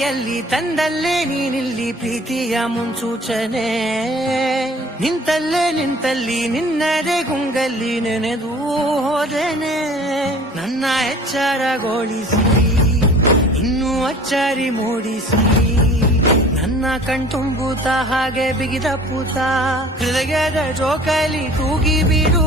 ಕೈಯಲ್ಲಿ ತಂದಲ್ಲೇ ನೀನಿಲ್ಲಿ ಪ್ರೀತಿಯ ಮುನ್ಸೂಚನೆ ನಿಂತಲ್ಲಿ ನಿನ್ನದೇ ಗುಂಗಲ್ಲಿ ನೆನೆದು ಹೋದೆನೆ ನನ್ನ ಎಚ್ಚರಗೊಳಿಸಿ ಇನ್ನೂ ಅಚ್ಚರಿ ಮೂಡಿಸಿ ನನ್ನ ಕಣ್ತುಂಬುತ್ತ ಹಾಗೆ ಬಿಗಿದ ಪೂತ ಹೃದಯದ ಜೋಕಾಲಿ ತೂಗಿ ಬಿಡು